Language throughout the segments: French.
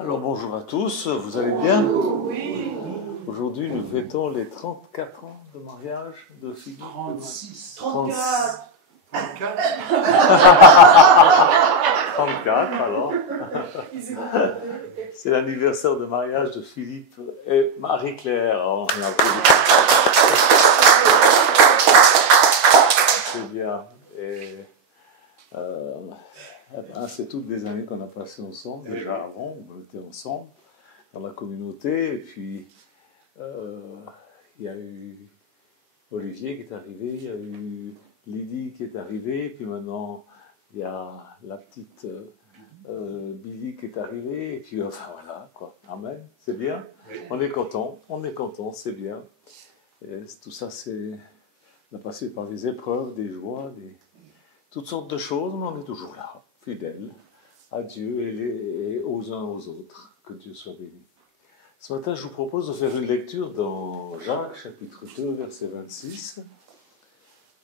Alors bonjour à tous, vous allez bien? Oui. Aujourd'hui nous fêtons les 34 ans de mariage de Philippe. 36. 34. 34. 34 alors. C'est l'anniversaire de mariage de Philippe et Marie-Claire. Alors, on applaudit. C'est bien. Et c'est toutes des années qu'on a passées ensemble. Déjà avant, on était ensemble dans la communauté. Et puis, il y a eu Olivier qui est arrivé, il y a eu Lydie qui est arrivée, puis maintenant, il y a la petite Billy qui est arrivée, et puis enfin voilà, quoi. Amen, c'est bien. Oui. On est content, c'est bien. Et tout ça, on a passé par des épreuves, des joies, toutes sortes de choses, mais on est toujours là, fidèles à Dieu et aux uns aux autres. Que Dieu soit béni. Ce matin, je vous propose de faire une lecture dans Jacques, chapitre 2, verset 26.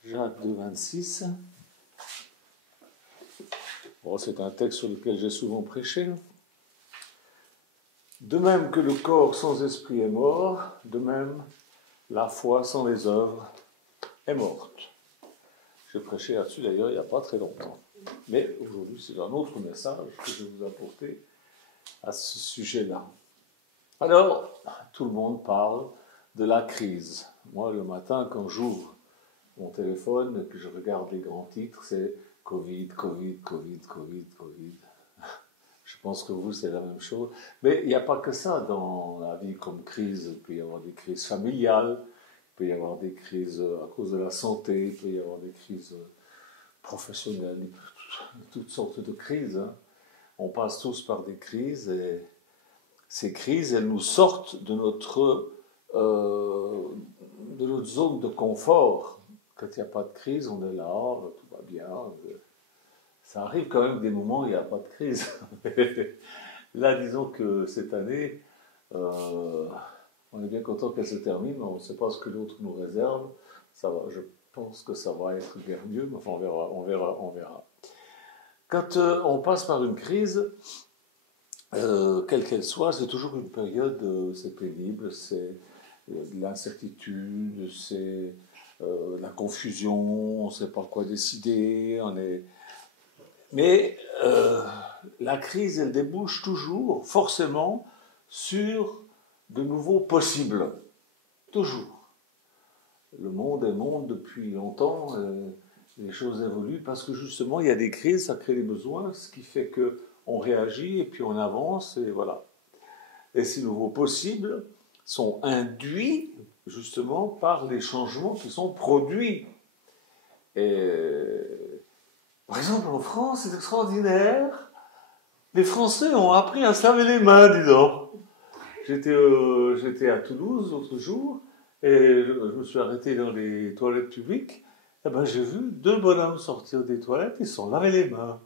Jacques 2, 26. Bon, c'est un texte sur lequel j'ai souvent prêché. De même que le corps sans esprit est mort, de même la foi sans les œuvres est morte. J'ai prêché là-dessus d'ailleurs il n'y a pas très longtemps. Mais aujourd'hui, c'est un autre message que je vais vous apporter à ce sujet-là. Alors, tout le monde parle de la crise. Moi, le matin, quand j'ouvre mon téléphone et que je regarde les grands titres, c'est Covid, Covid, Covid, Covid, Covid. Je pense que vous, c'est la même chose. Mais il n'y a pas que ça dans la vie comme crise. Il peut y avoir des crises familiales, il peut y avoir des crises à cause de la santé, il peut y avoir des crises professionnelles, toutes sortes de crises. Hein. On passe tous par des crises et ces crises, elles nous sortent de notre zone de confort. Quand il n'y a pas de crise, on est là, tout va bien. Ça arrive quand même des moments où il n'y a pas de crise. Là, disons que cette année, on est bien content qu'elle se termine, mais on ne sait pas ce que l'autre nous réserve. Ça va, je pense que ça va être bien mieux, mais enfin, on verra. Quand on passe par une crise, quelle qu'elle soit, c'est toujours une période, c'est pénible, c'est de l'incertitude, c'est la confusion, on ne sait pas quoi décider, Mais la crise, elle débouche toujours, forcément, sur de nouveaux possibles. Toujours. Le monde est monde depuis longtemps, les choses évoluent, parce que justement, il y a des crises, ça crée des besoins, ce qui fait que on réagit et puis on avance et voilà. Et ces nouveaux possibles sont induits justement par les changements qui sont produits. Et, par exemple, en France, c'est extraordinaire. Les Français ont appris à se laver les mains, dis donc. J'étais à Toulouse l'autre jour et je me suis arrêté dans les toilettes publiques. Et ben, j'ai vu deux bonhommes sortir des toilettes, ils se sont lavés les mains.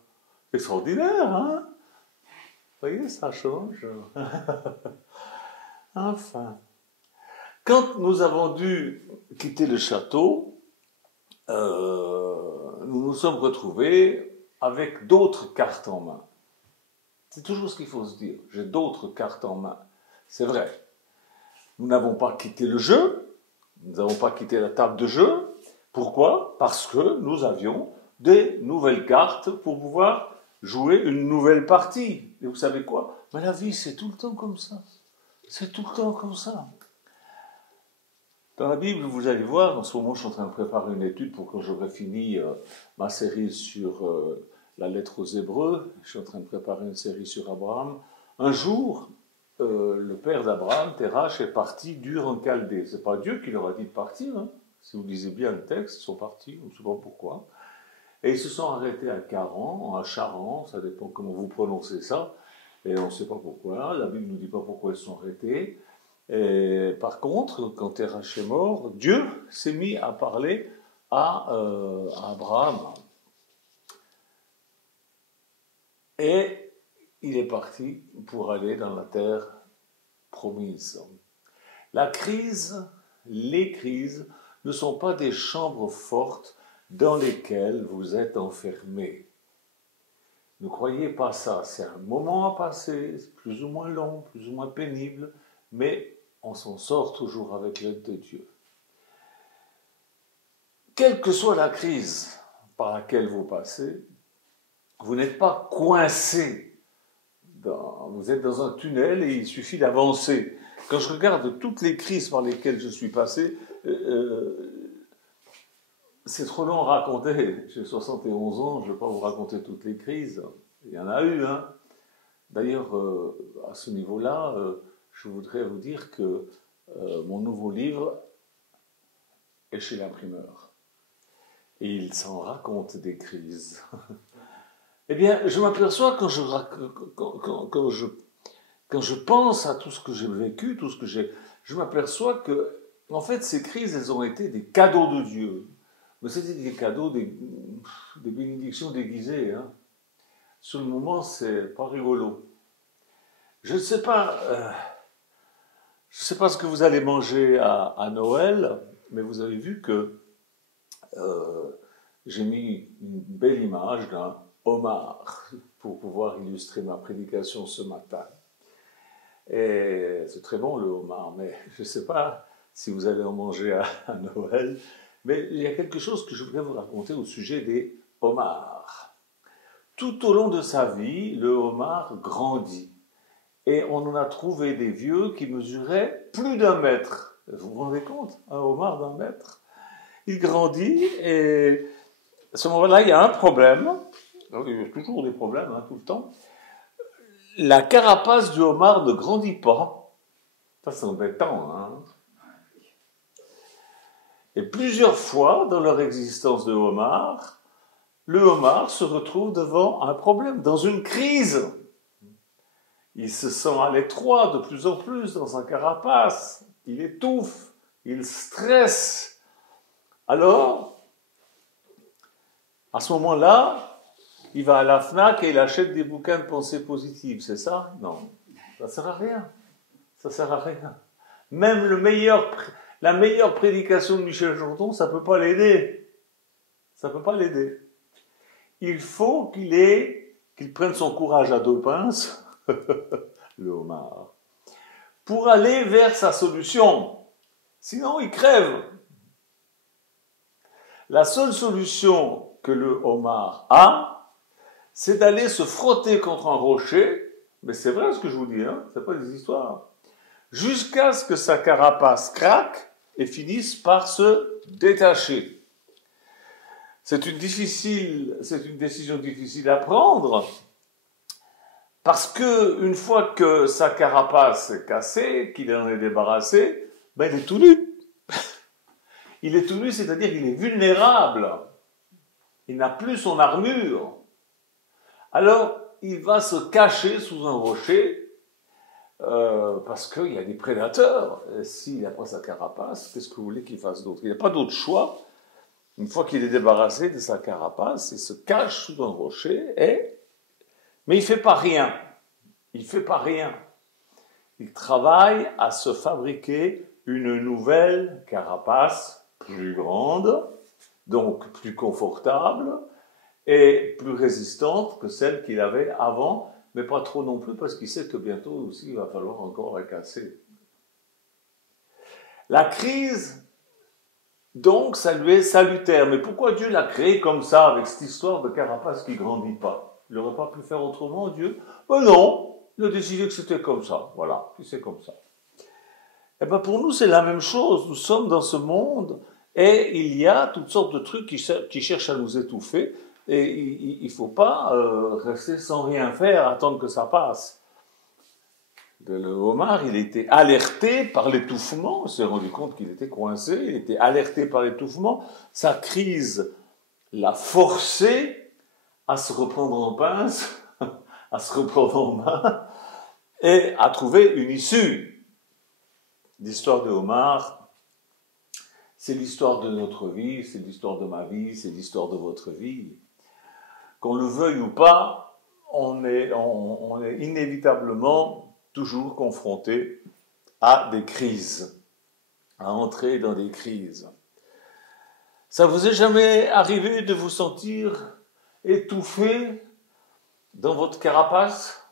Extraordinaire, hein? Vous voyez, ça change. Enfin. Quand nous avons dû quitter le château, nous nous sommes retrouvés avec d'autres cartes en main. C'est toujours ce qu'il faut se dire. J'ai d'autres cartes en main. C'est vrai. Nous n'avons pas quitté le jeu. Nous n'avons pas quitté la table de jeu. Pourquoi? Parce que nous avions des nouvelles cartes pour pouvoir jouer une nouvelle partie. Et vous savez quoi? Mais la vie, c'est tout le temps comme ça. C'est tout le temps comme ça. Dans la Bible, vous allez voir, en ce moment, je suis en train de préparer une étude pour quand j'aurai fini ma série sur la lettre aux Hébreux. Je suis en train de préparer une série sur Abraham. Un jour, le père d'Abraham, Terach, est parti dur en Chaldée. C'est pas Dieu qui leur a dit de partir. Hein. Si vous lisez bien le texte, ils sont partis, on ne sait pas pourquoi. Et ils se sont arrêtés à Charan, à Charan, ça dépend comment vous prononcez ça, et on ne sait pas pourquoi, la Bible ne nous dit pas pourquoi ils se sont arrêtés. Et par contre, quand Terach est mort, Dieu s'est mis à parler à Abraham. Et il est parti pour aller dans la terre promise. La crise, les crises, ne sont pas des chambres fortes dans lesquelles vous êtes enfermés. Ne croyez pas ça. C'est un moment à passer, c'est plus ou moins long, plus ou moins pénible, mais on s'en sort toujours avec l'aide de Dieu. Quelle que soit la crise par laquelle vous passez, vous n'êtes pas coincé. Vous êtes dans un tunnel et il suffit d'avancer. Quand je regarde toutes les crises par lesquelles je suis passé, c'est trop long à raconter. J'ai 71 ans, je ne vais pas vous raconter toutes les crises. Il y en a eu, hein. D'ailleurs, à ce niveau-là, je voudrais vous dire que mon nouveau livre est chez l'imprimeur. Et il s'en raconte des crises. Eh bien, je m'aperçois quand je pense à tout ce que j'ai vécu, tout ce que je m'aperçois que, en fait, ces crises, elles ont été des cadeaux de Dieu. Mais c'était des cadeaux, des bénédictions déguisées. Hein. Sur le moment, c'est pas rigolo. Je ne sais pas ce que vous allez manger à Noël, mais vous avez vu que j'ai mis une belle image d'un homard pour pouvoir illustrer ma prédication ce matin. Et c'est très bon le homard, mais je ne sais pas si vous allez en manger à Noël. Mais il y a quelque chose que je voudrais vous raconter au sujet des homards. Tout au long de sa vie, le homard grandit. Et on en a trouvé des vieux qui mesuraient plus d'1 mètre. Vous vous rendez compte? Un homard d'1 mètre. Il grandit et à ce moment-là, il y a un problème. Il y a toujours des problèmes, hein, tout le temps. La carapace du homard ne grandit pas. Ça, c'est embêtant, hein. Et plusieurs fois dans leur existence de homard, le homard se retrouve devant un problème, dans une crise. Il se sent à l'étroit de plus en plus dans sa carapace. Il étouffe, il stresse. Alors, à ce moment-là, il va à la FNAC et il achète des bouquins de pensée positive, c'est ça? Non, ça ne sert à rien. Ça ne sert à rien. Même la meilleure prédication de Michel Jourdon, ça ne peut pas l'aider. Ça ne peut pas l'aider. Il faut qu'il prenne son courage à 2 pinces, le homard, pour aller vers sa solution. Sinon, il crève. La seule solution que le homard a, c'est d'aller se frotter contre un rocher, mais c'est vrai ce que je vous dis, hein, c'est pas des histoires, jusqu'à ce que sa carapace craque et finisse par se détacher. C'est une décision difficile à prendre, parce que une fois que sa carapace est cassée, qu'il en est débarrassé, ben il est tout nu. Il est tout nu, c'est-à-dire qu'il est vulnérable. Il n'a plus son armure. Alors, il va se cacher sous un rocher, parce qu'il y a des prédateurs. S'il n'a pas sa carapace, qu'est-ce que vous voulez qu'il fasse d'autre? Il n'a pas d'autre choix. Une fois qu'il est débarrassé de sa carapace, il se cache sous un rocher, mais il ne fait pas rien. Il ne fait pas rien. Il travaille à se fabriquer une nouvelle carapace plus grande, donc plus confortable et plus résistante que celle qu'il avait avant, mais pas trop non plus parce qu'il sait que bientôt aussi il va falloir encore la casser. La crise, donc, ça lui est salutaire. Mais pourquoi Dieu l'a créé comme ça, avec cette histoire de carapace qui ne grandit pas? Il n'aurait pas pu faire autrement, Dieu? Ben non, il a décidé que c'était comme ça. Voilà, puis c'est comme ça. Eh bien, pour nous, c'est la même chose. Nous sommes dans ce monde et il y a toutes sortes de trucs qui cherchent à nous étouffer. Et il ne faut pas rester sans rien faire, attendre que ça passe. Le homard, il était alerté par l'étouffement, il s'est rendu compte qu'il était coincé, il était alerté par l'étouffement. Sa crise l'a forcé à se reprendre en pince, à se reprendre en main et à trouver une issue. L'histoire de homard, c'est l'histoire de notre vie, c'est l'histoire de ma vie, c'est l'histoire de votre vie. Qu'on le veuille ou pas, on est inévitablement toujours confronté à des crises, à entrer dans des crises. Ça vous est jamais arrivé de vous sentir étouffé Dans votre carapace,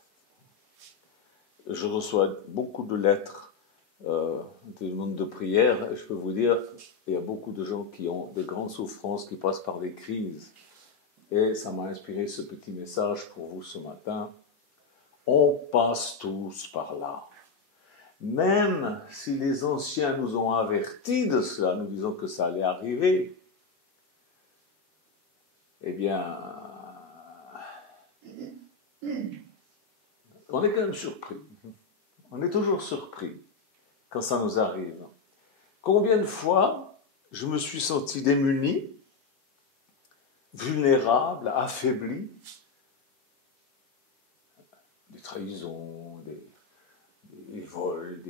je reçois beaucoup de lettres du monde de prière, et je peux vous dire, il y a beaucoup de gens qui ont de grandes souffrances, qui passent par des crises. Et ça m'a inspiré ce petit message pour vous ce matin. On passe tous par là. Même si les anciens nous ont avertis de cela, nous disons que ça allait arriver, eh bien, on est quand même surpris. On est toujours surpris quand ça nous arrive. Combien de fois je me suis senti démuni, vulnérable, affaibli, des trahisons, des vols,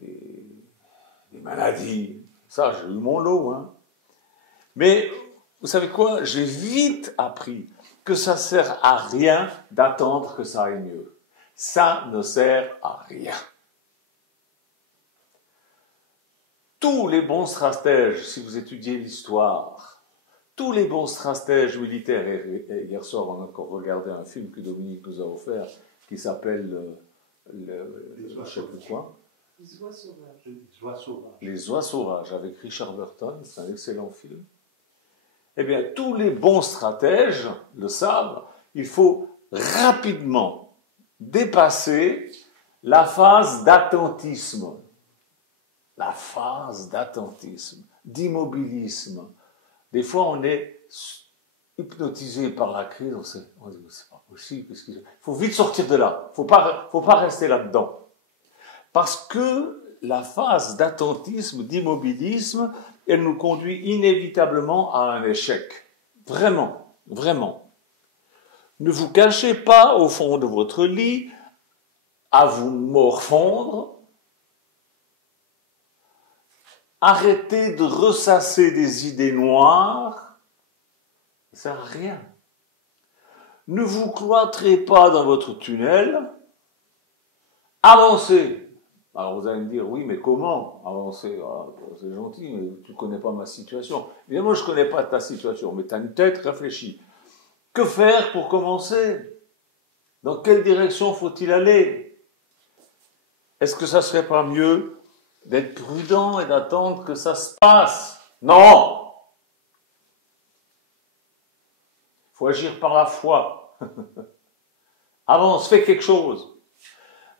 des maladies. Ça, j'ai eu mon lot. Hein. Mais, vous savez quoi? J'ai vite appris que ça ne sert à rien d'attendre que ça aille mieux. Ça ne sert à rien. Tous les bons stratèges, si vous étudiez l'histoire, tous les bons stratèges militaires, et hier soir on a encore regardé un film que Dominique nous a offert, qui s'appelle je sais plus quoi. Les oies sauvages. Les oies sauvages. Les oies sauvages, avec Richard Burton, c'est un excellent film. Eh bien, tous les bons stratèges le savent, il faut rapidement dépasser la phase d'attentisme. La phase d'attentisme, d'immobilisme. Des fois, on est hypnotisé par la crise, on dit, c'est pas possible. Il faut vite sortir de là, il ne faut pas rester là-dedans. Parce que la phase d'attentisme, d'immobilisme, elle nous conduit inévitablement à un échec. Vraiment, vraiment. Ne vous cachez pas au fond de votre lit à vous morfondre. Arrêtez de ressasser des idées noires. Ça ne sert à rien. Ne vous cloîtrez pas dans votre tunnel. Avancez. Alors vous allez me dire, oui, mais comment avancer? Ah, c'est gentil, mais tu ne connais pas ma situation. Évidemment, je ne connais pas ta situation, mais tu as une tête, réfléchis. Que faire pour commencer? Dans quelle direction faut-il aller? Est-ce que ça ne serait pas mieux d'être prudent et d'attendre que ça se passe? Non! Il faut agir par la foi. Avance, fais quelque chose.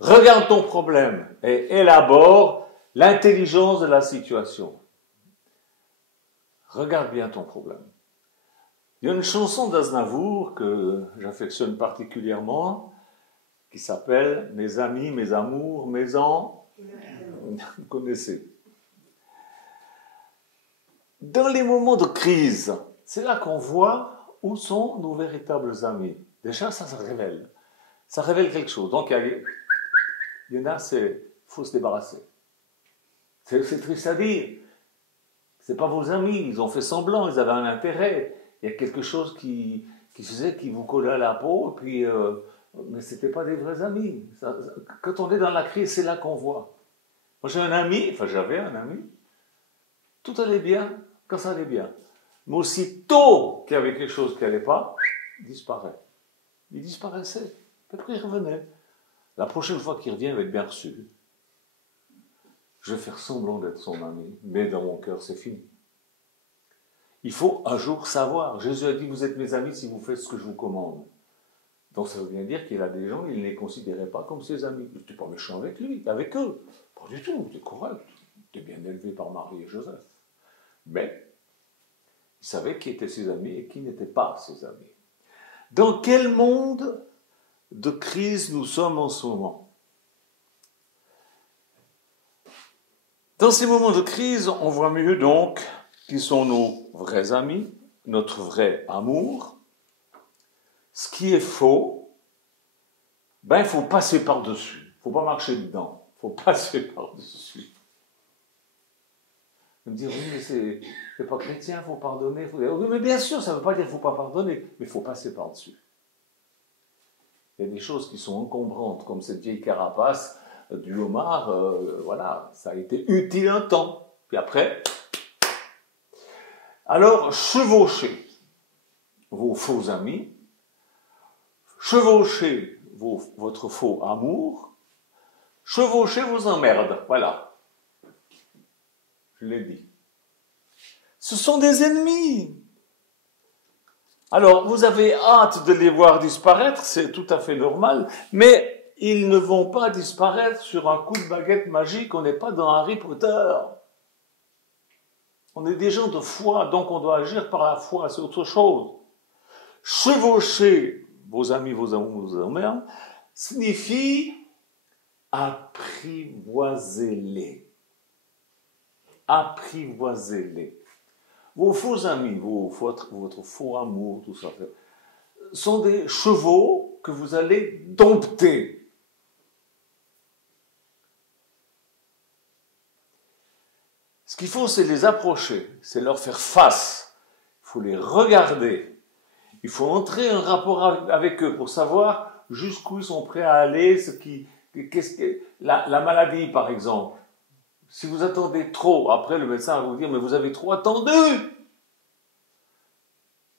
Regarde ton problème et élabore l'intelligence de la situation. Regarde bien ton problème. Il y a une chanson d'Aznavour que j'affectionne particulièrement qui s'appelle « Mes amis, mes amours, mes ans ». Vous connaissez. Dans les moments de crise, c'est là qu'on voit où sont nos véritables amis. Déjà, ça se révèle. Ça révèle quelque chose. Donc, il y en a, il faut se débarrasser. C'est triste à dire. Ce n'est pas vos amis, ils ont fait semblant, ils avaient un intérêt. Il y a quelque chose qui faisait, qui vous collait à la peau, puis, mais ce n'était pas des vrais amis. Quand on est dans la crise, c'est là qu'on voit. Moi, j'avais un ami, tout allait bien quand ça allait bien. Mais aussitôt qu'il y avait quelque chose qui n'allait pas, il disparaît. Il disparaissait, puis après il revenait. La prochaine fois qu'il revient, il va être bien reçu. Je vais faire semblant d'être son ami, mais dans mon cœur, c'est fini. Il faut un jour savoir. Jésus a dit, vous êtes mes amis si vous faites ce que je vous commande. Donc ça veut bien dire qu'il a des gens, il ne les considérait pas comme ses amis. Tu n'es pas méchant avec lui, avec eux. Pas du tout, tu es correct. Tu es bien élevé par Marie et Joseph. Mais il savait qui étaient ses amis et qui n'étaient pas ses amis. Dans quel monde de crise nous sommes en ce moment? Dans ces moments de crise, on voit mieux donc qui sont nos vrais amis, notre vrai amour. Ce qui est faux, il faut passer par-dessus. Il ne faut pas marcher dedans. Il faut passer par-dessus. Vous me dire, oui, mais c'est pas chrétien, il faut pardonner. Oui, mais bien sûr, ça ne veut pas dire qu'il ne faut pas pardonner, mais il faut passer par-dessus. Il y a des choses qui sont encombrantes, comme cette vieille carapace du homard, voilà, ça a été utile un temps. Puis après, alors chevauchez vos faux amis, chevauchez votre faux amour, chevauchez vos emmerdes. Voilà. Je l'ai dit. Ce sont des ennemis. Alors, vous avez hâte de les voir disparaître, c'est tout à fait normal, mais ils ne vont pas disparaître sur un coup de baguette magique, on n'est pas dans Harry Potter. On est des gens de foi, donc on doit agir par la foi, c'est autre chose. Chevaucher vos amis, vos amours, vos emmerdes, signifie apprivoisez-les. Apprivoisez-les. Vos faux amis, votre faux amour, tout ça, sont des chevaux que vous allez dompter. Ce qu'il faut, c'est les approcher, c'est leur faire face. Il faut les regarder. Il faut entrer en rapport avec eux pour savoir jusqu'où ils sont prêts à aller, la maladie, par exemple. Si vous attendez trop, après le médecin va vous dire, mais vous avez trop attendu.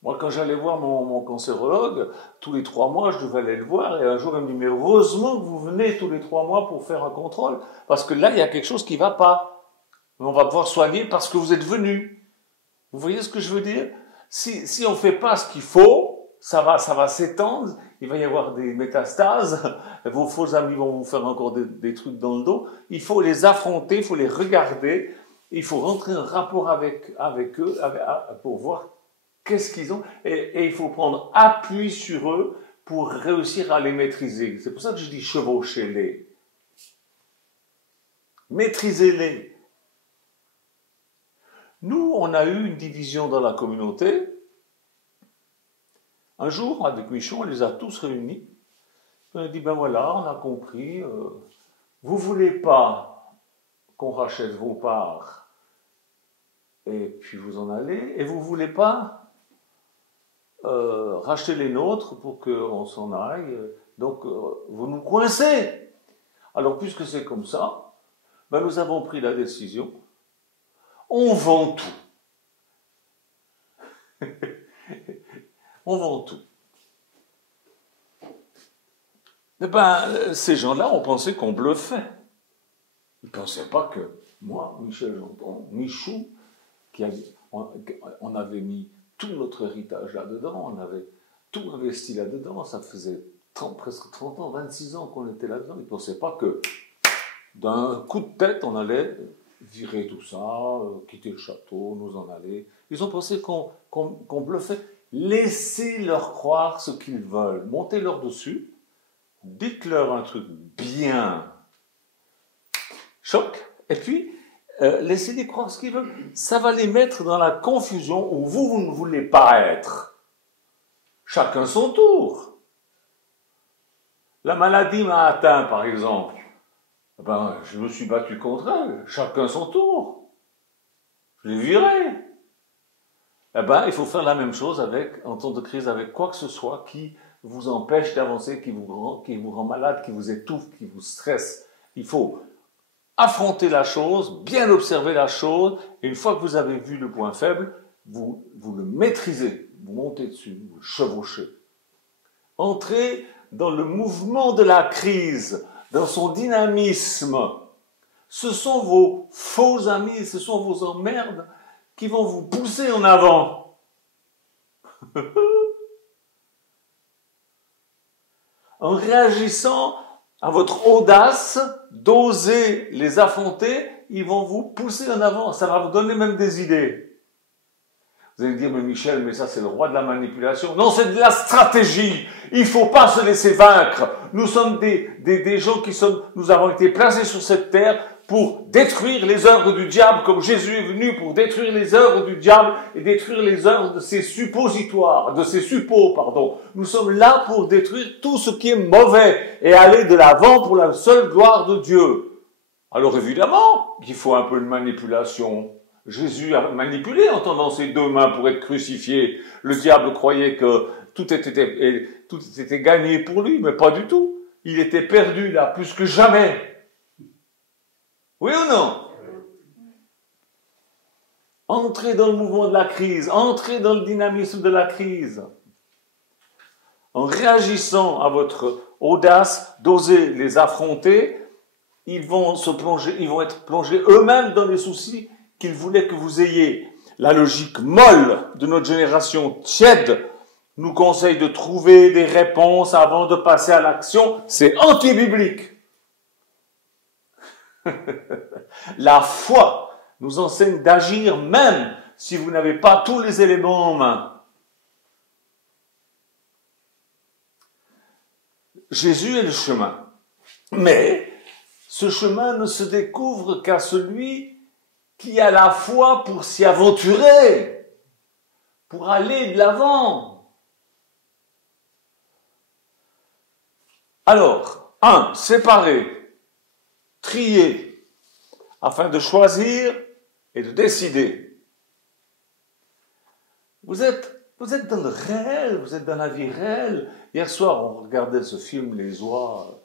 Moi, quand j'allais voir mon cancérologue, tous les 3 mois, je devais aller le voir, et un jour, il me dit, mais heureusement que vous venez tous les 3 mois pour faire un contrôle, parce que là, il y a quelque chose qui ne va pas. On va pouvoir soigner parce que vous êtes venu. Vous voyez ce que je veux dire? Si on ne fait pas ce qu'il faut, ça va s'étendre, il va y avoir des métastases, vos faux amis vont vous faire encore des trucs dans le dos. Il faut les affronter, il faut les regarder, il faut rentrer en rapport avec eux pour voir qu'est-ce qu'ils ont, et il faut prendre appui sur eux pour réussir à les maîtriser. C'est pour ça que je dis chevauchez-les. Maîtrisez-les. Nous, on a eu une division dans la communauté. Un jour, avec Michon, on les a tous réunis. On a dit, ben voilà, on a compris, vous ne voulez pas qu'on rachète vos parts et puis vous en allez, et vous ne voulez pas racheter les nôtres pour qu'on s'en aille, donc vous nous coincez. Alors, puisque c'est comme ça, ben nous avons pris la décision, on vend tout. On vend tout. Eh ben, ces gens-là ont pensé qu'on bluffait. Ils ne pensaient pas que moi, Michel Janton, Michou, on avait mis tout notre héritage là-dedans, on avait tout investi là-dedans, ça faisait presque 30 ans, 26 ans qu'on était là-dedans. Ils ne pensaient pas que d'un coup de tête, on allait virer tout ça, quitter le château, nous en aller. Ils ont pensé qu'on bluffait. Laissez-leur croire ce qu'ils veulent. Montez-leur dessus. Dites-leur un truc bien choc. Et puis, laissez-les croire ce qu'ils veulent. Ça va les mettre dans la confusion où vous ne voulez pas être. Chacun son tour. La maladie m'a atteint, par exemple. Ben, je me suis battu contre elle. Chacun son tour. Je l'ai viré. Eh ben, il faut faire la même chose en temps de crise, avec quoi que ce soit qui vous empêche d'avancer, qui vous rend malade, qui vous étouffe, qui vous stresse. Il faut affronter la chose, bien observer la chose, et une fois que vous avez vu le point faible, vous le maîtrisez, vous montez dessus, vous le chevauchez. Entrez dans le mouvement de la crise, dans son dynamisme. Ce sont vos faux amis, ce sont vos emmerdes qui vont vous pousser en avant. En réagissant à votre audace d'oser les affronter, ils vont vous pousser en avant. Ça va vous donner même des idées. Vous allez me dire, mais Michel, mais ça c'est le roi de la manipulation. Non, c'est de la stratégie. Il ne faut pas se laisser vaincre. Nous sommes des gens nous avons été placés sur cette terre pour détruire les œuvres du diable, comme Jésus est venu pour détruire les œuvres du diable et détruire les œuvres de ses suppositoires, de ses suppôts, pardon. Nous sommes là pour détruire tout ce qui est mauvais et aller de l'avant pour la seule gloire de Dieu. Alors évidemment qu'il faut un peu de manipulation. Jésus a manipulé en tendant ses 2 mains pour être crucifié. Le diable croyait que tout était gagné pour lui, mais pas du tout. Il était perdu là, plus que jamais. Oui ou non? Entrez dans le mouvement de la crise, entrez dans le dynamisme de la crise. en réagissant à votre audace d'oser les affronter, ils vont être plongés eux-mêmes dans les soucis qu'ils voulaient que vous ayez. La logique molle de notre génération tiède nous conseille de trouver des réponses avant de passer à l'action. C'est anti-biblique. La foi nous enseigne d'agir même si vous n'avez pas tous les éléments en main. Jésus est le chemin. Mais ce chemin ne se découvre qu'à celui qui a la foi pour s'y aventurer, pour aller de l'avant. Alors, 1. Séparer, trier, afin de choisir et de décider. Vous êtes dans le réel, vous êtes dans la vie réelle. Hier soir, on regardait ce film, Les oies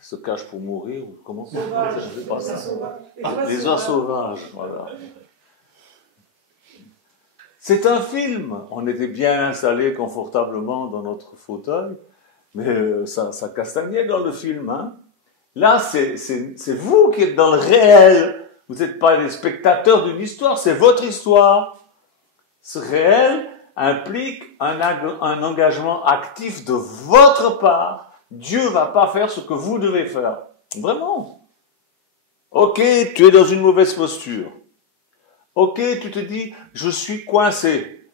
se cachent pour mourir, ou comment ça Sauvages. Je sais pas ça. Les Les oies sauvages, voilà. C'est un film. On était bien installés confortablement dans notre fauteuil, mais ça castagnait dans le film. Hein. Là, c'est vous qui êtes dans le réel. Vous n'êtes pas les spectateurs d'une histoire, c'est votre histoire. Ce réel implique un engagement actif de votre part. Dieu va pas faire ce que vous devez faire. Vraiment. Ok, tu es dans une mauvaise posture. Ok, tu te dis, je suis coincé.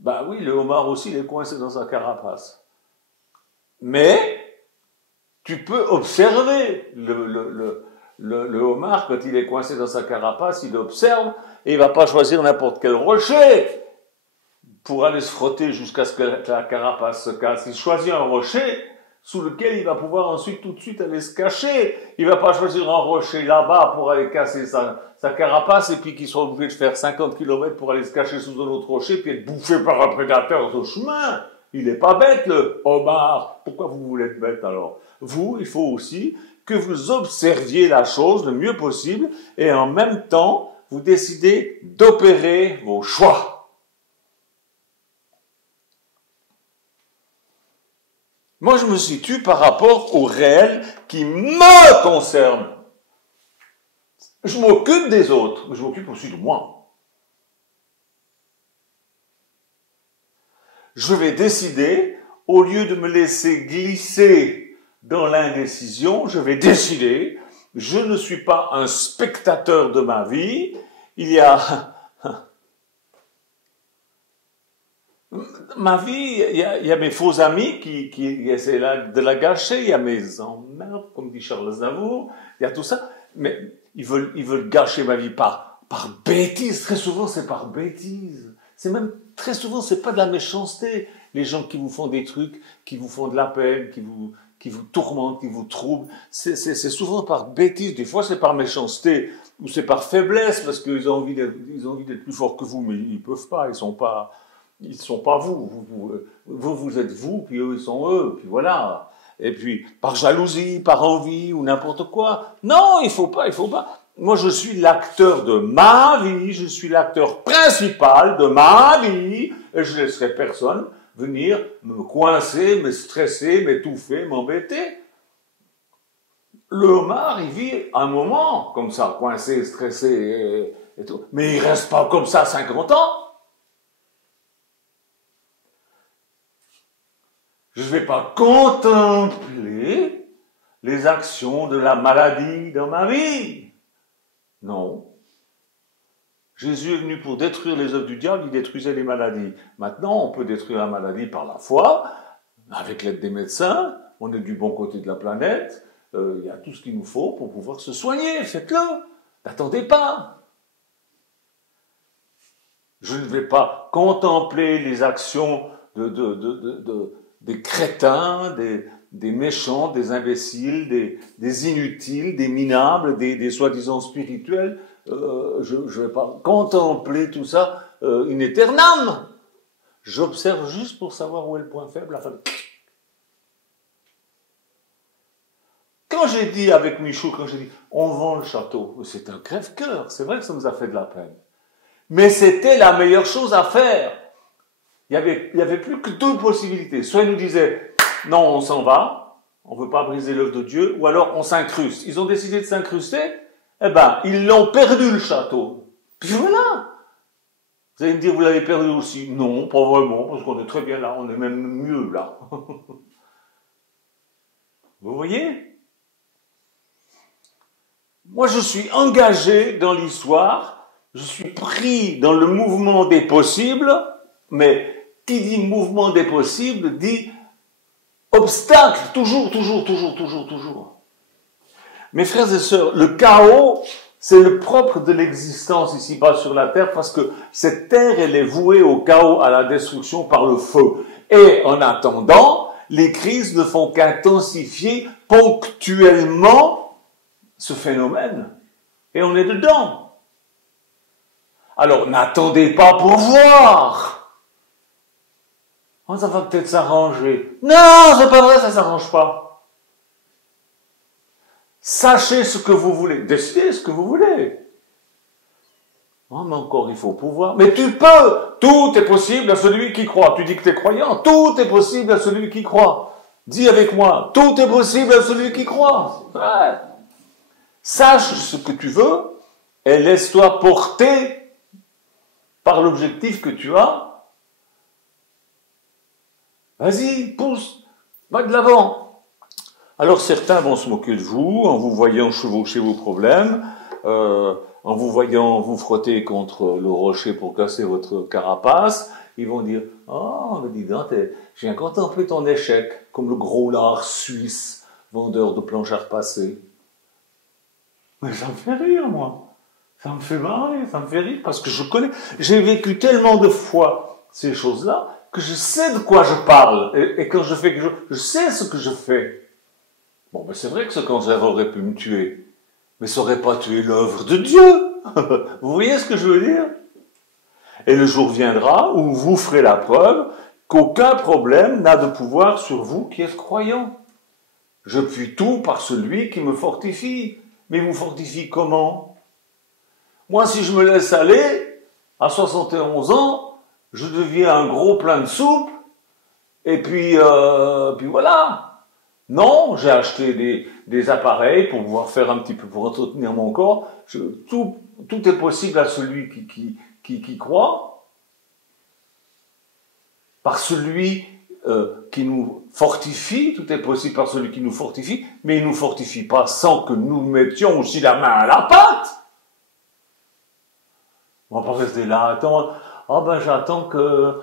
Ben oui, le homard aussi, il est coincé dans sa carapace. Mais, tu peux observer le homard, quand il est coincé dans sa carapace, il observe, et il va pas choisir n'importe quel rocher pour aller se frotter jusqu'à ce que la carapace se casse. Il choisit un rocher sous lequel il va pouvoir ensuite tout de suite aller se cacher. Il va pas choisir un rocher là-bas pour aller casser sa carapace et puis qu'il soit obligé de faire 50 km pour aller se cacher sous un autre rocher puis être bouffé par un prédateur au chemin. Il n'est pas bête, le homard. Pourquoi vous voulez être bête alors? Vous, il faut aussi que vous observiez la chose le mieux possible et en même temps, vous décidez d'opérer vos choix. Moi, je me situe par rapport au réel qui me concerne. Je m'occupe des autres, mais je m'occupe aussi de moi. Je vais décider, au lieu de me laisser glisser dans l'indécision, je vais décider, je ne suis pas un spectateur de ma vie, il y a... Ma vie, il y a mes faux amis qui essaient de la gâcher, il y a mes emmerdes, comme dit Charles Aznavour, il y a tout ça, mais ils veulent gâcher ma vie par bêtise. Très souvent, c'est par bêtise. C'est même, très souvent, c'est pas de la méchanceté. Les gens qui vous font des trucs, qui vous font de la peine, qui vous tourmentent, qui vous troublent, c'est souvent par bêtise. Des fois, c'est par méchanceté, ou c'est par faiblesse, parce qu'ils ont envie d'être plus forts que vous, mais ils peuvent pas, ils sont pas vous. Vous êtes vous, puis eux, ils sont eux, puis voilà. Et puis, par jalousie, par envie, ou n'importe quoi. Non, il faut pas. Moi, je suis l'acteur de ma vie, je suis l'acteur principal de ma vie, et je laisserai personne venir me coincer, me stresser, m'étouffer, m'embêter. Le homard, il vit un moment comme ça, coincé, stressé, et tout. Mais il reste pas comme ça 50 ans. Je ne vais pas contempler les actions de la maladie dans ma vie. Non. Jésus est venu pour détruire les œuvres du diable, il détruisait les maladies. Maintenant, on peut détruire la maladie par la foi, avec l'aide des médecins, on est du bon côté de la planète, il y a tout ce qu'il nous faut pour pouvoir se soigner, faites-le. N'attendez pas. Je ne vais pas contempler les actions des crétins, des méchants, des imbéciles, des inutiles, des minables, des soi-disant spirituels. Je ne vais pas contempler tout ça in aeternam. J'observe juste pour savoir où est le point faible. Quand j'ai dit avec Michou, on vend le château, c'est un crève-cœur. C'est vrai que ça nous a fait de la peine. Mais c'était la meilleure chose à faire. Il y avait plus que deux possibilités. Soit ils nous disaient, non, on s'en va, on ne veut pas briser l'œuvre de Dieu, ou alors on s'incruste. Ils ont décidé de s'incruster, eh ben, ils l'ont perdu le château. Puis voilà. Vous allez me dire, vous l'avez perdu aussi. Non, pas vraiment, parce qu'on est très bien là, on est même mieux là. Vous voyez? Moi, je suis engagé dans l'histoire, je suis pris dans le mouvement des possibles, mais qui dit mouvement des possibles dit obstacle, toujours. Mes frères et sœurs, le chaos, c'est le propre de l'existence ici-bas sur la terre, parce que cette terre, elle est vouée au chaos, à la destruction par le feu. Et en attendant, les crises ne font qu'intensifier ponctuellement ce phénomène. Et on est dedans. Alors, n'attendez pas pour voir. Oh, ça va peut-être s'arranger. Non, c'est pas vrai, ça s'arrange pas. Sachez ce que vous voulez. Décidez ce que vous voulez. Oh, mais encore, il faut pouvoir. Mais tu peux. Tout est possible à celui qui croit. Tu dis que tu es croyant. Tout est possible à celui qui croit. Dis avec moi. Tout est possible à celui qui croit. Ouais. Sache ce que tu veux et laisse-toi porter par l'objectif que tu as. Vas-y, pousse, va de l'avant. Alors certains vont se moquer de vous en vous voyant chevaucher vos problèmes, en vous voyant vous frotter contre le rocher pour casser votre carapace. Ils vont dire, oh, mais dis donc, j'ai bien contemplé ton échec, comme le gros lard suisse, vendeur de planches à repasser. Mais ça me fait rire, moi. Ça me fait marrer, ça me fait rire, parce que je connais, j'ai vécu tellement de fois ces choses-là, que je sais de quoi je parle, et quand je fais quelque chose, je sais ce que je fais. Bon, ben c'est vrai que ce cancer aurait pu me tuer, mais ça n'aurait pas tué l'œuvre de Dieu. Vous voyez ce que je veux dire? Et le jour viendra où vous ferez la preuve qu'aucun problème n'a de pouvoir sur vous qui êtes croyant. Je puis tout par celui qui me fortifie. Mais il vous fortifie comment? Moi, si je me laisse aller, à 71 ans, je deviens un gros plein de soupe, et puis voilà. Non, j'ai acheté des appareils pour pouvoir faire un petit peu, pour entretenir mon corps. Tout est possible à celui qui croit, par celui qui nous fortifie, tout est possible par celui qui nous fortifie, mais il ne nous fortifie pas sans que nous mettions aussi la main à la pâte. On va pas rester là, attendre. Ah ben j'attends que...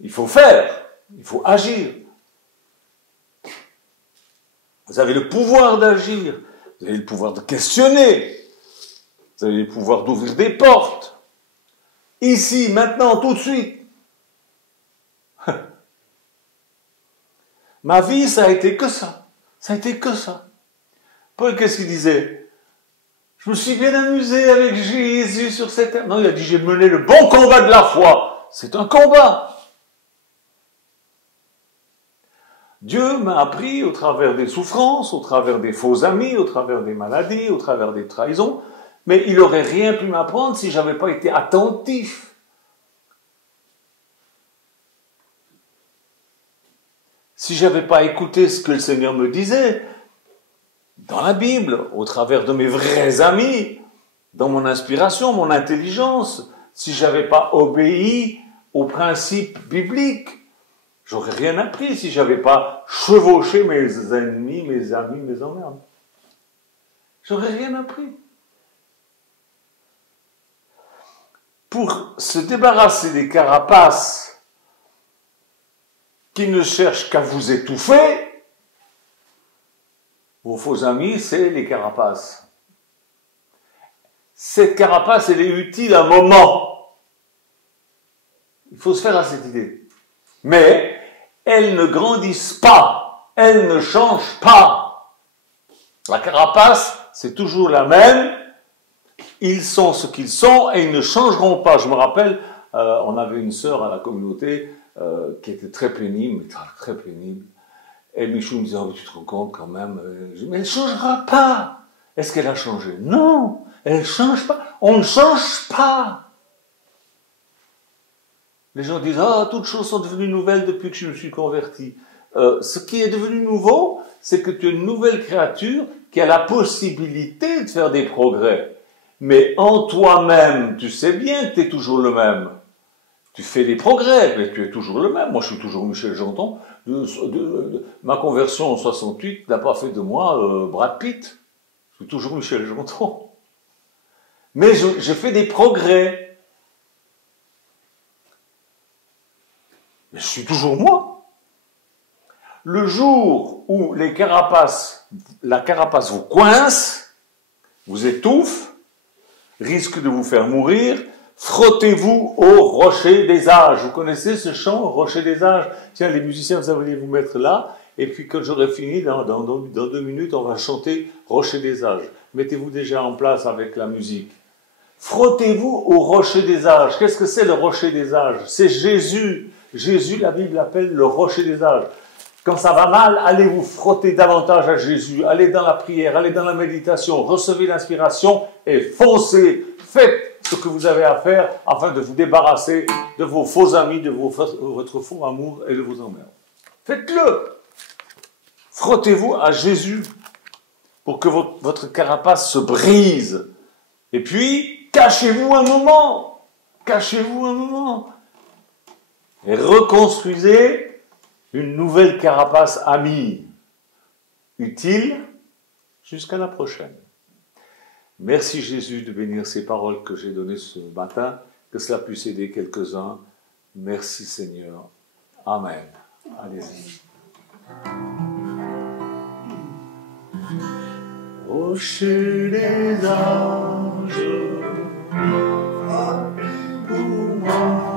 il faut faire, il faut agir. Vous avez le pouvoir d'agir, vous avez le pouvoir de questionner, vous avez le pouvoir d'ouvrir des portes. Ici, maintenant, tout de suite. Ma vie, ça a été que ça. Ça a été que ça. Paul, qu'est-ce qu'il disait? Je me suis bien amusé avec Jésus sur cette terre. Non, il a dit, j'ai mené le bon combat de la foi. C'est un combat. Dieu m'a appris au travers des souffrances, au travers des faux amis, au travers des maladies, au travers des trahisons, mais il n'aurait rien pu m'apprendre si je n'avais pas été attentif. Si je n'avais pas écouté ce que le Seigneur me disait, dans la Bible, au travers de mes vrais amis, dans mon inspiration, mon intelligence, si je n'avais pas obéi aux principes bibliques, j'aurais rien appris si je n'avais pas chevauché mes ennemis, mes amis, mes emmerdes. J'aurais rien appris. Pour se débarrasser des carapaces qui ne cherchent qu'à vous étouffer, vos faux amis, c'est les carapaces. Cette carapace, elle est utile à un moment. Il faut se faire à cette idée. Mais elles ne grandissent pas. Elles ne changent pas. La carapace, c'est toujours la même. Ils sont ce qu'ils sont et ils ne changeront pas. Je me rappelle, on avait une sœur à la communauté qui était très pénible, très pénible. Et Michou me disait, oh, tu te rends compte quand même, mais elle ne changera pas. Est-ce qu'elle a changé? Non, elle ne change pas. On ne change pas. Les gens disent « Ah, toutes choses sont devenues nouvelles depuis que je me suis converti. » Ce qui est devenu nouveau, c'est que tu es une nouvelle créature qui a la possibilité de faire des progrès. Mais en toi-même, tu sais bien que tu es toujours le même. Tu fais des progrès, mais tu es toujours le même. Moi, je suis toujours Michel Janton. Ma conversion en 68 n'a pas fait de moi Brad Pitt. Je suis toujours Michel Janton. Mais je fais des progrès. Mais je suis toujours moi. Le jour où la carapace vous coince, vous étouffe, risque de vous faire mourir, frottez-vous au rocher des âges. Vous connaissez ce chant, rocher des âges? Tiens, les musiciens, vous allez vous mettre là, et puis quand j'aurai fini, dans 2 minutes, on va chanter rocher des âges. Mettez-vous déjà en place avec la musique. Frottez-vous au rocher des âges. Qu'est-ce que c'est le rocher des âges? C'est Jésus. Jésus, la Bible l'appelle le rocher des âges. Quand ça va mal, allez vous frotter davantage à Jésus. Allez dans la prière, allez dans la méditation, recevez l'inspiration et foncez. Faites ce que vous avez à faire afin de vous débarrasser de vos faux amis, de votre faux amour et de vos emmerdes. Faites-le. Frottez-vous à Jésus pour que votre carapace se brise. Et puis, cachez-vous un moment. Cachez-vous un moment. Et reconstruisez une nouvelle carapace amie, utile, jusqu'à la prochaine. Merci Jésus de bénir ces paroles que j'ai données ce matin, que cela puisse aider quelques-uns. Merci Seigneur. Amen. Allez-y. Rocher des anges, pour moi.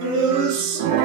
Le son